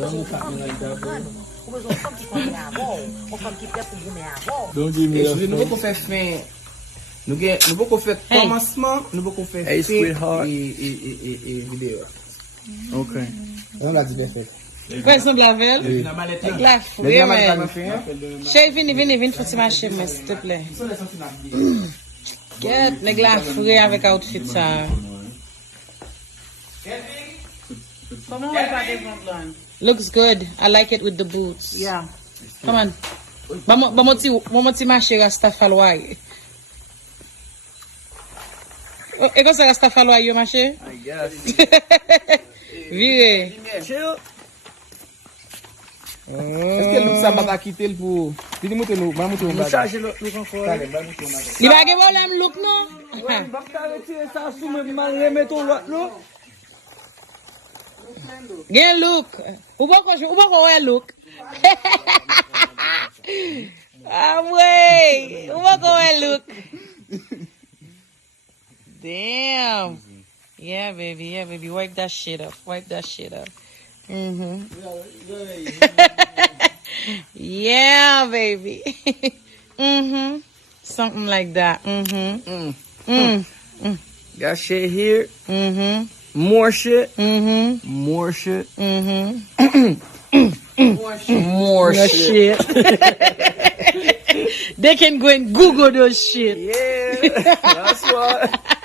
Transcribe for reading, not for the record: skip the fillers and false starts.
Don't look at me like that, bro. Don't give me Nou pou kon fè fin. Nou pou kon fè komanseman, nou pou kon fè Hey, sweetheart. e video. Okay. On a Dperfect. Question de la velle? Oui. La fouille, man. Chez, vini, faut se marcher, mais s'il te plaît. Get, nèg la fouille avec outfit ça. Comment on va devant blonde? Looks good. I like it with the boots. Yeah. Come on. Vamos marcher Rastafari. E kon se Rastafari yo marcher? I guess. Vire. Chill. Est-ce que look sa baka kite l pou... Vini moute nou, ba moute nou Nou baga. charge look encore. Kale, ba moute nou baga. Li bagay volem look non? Ouais, baka retire ça sous me remettre l'autre look. Gen look. Ou ba kon wè look? Ah ouais. Ou ba kon wè look? Damn. Yeah, baby. Wipe that shit up. Yeah, baby. Something like that. Got shit here. More shit. More shit. More shit. They can go and Google those shit. Yeah, that's what.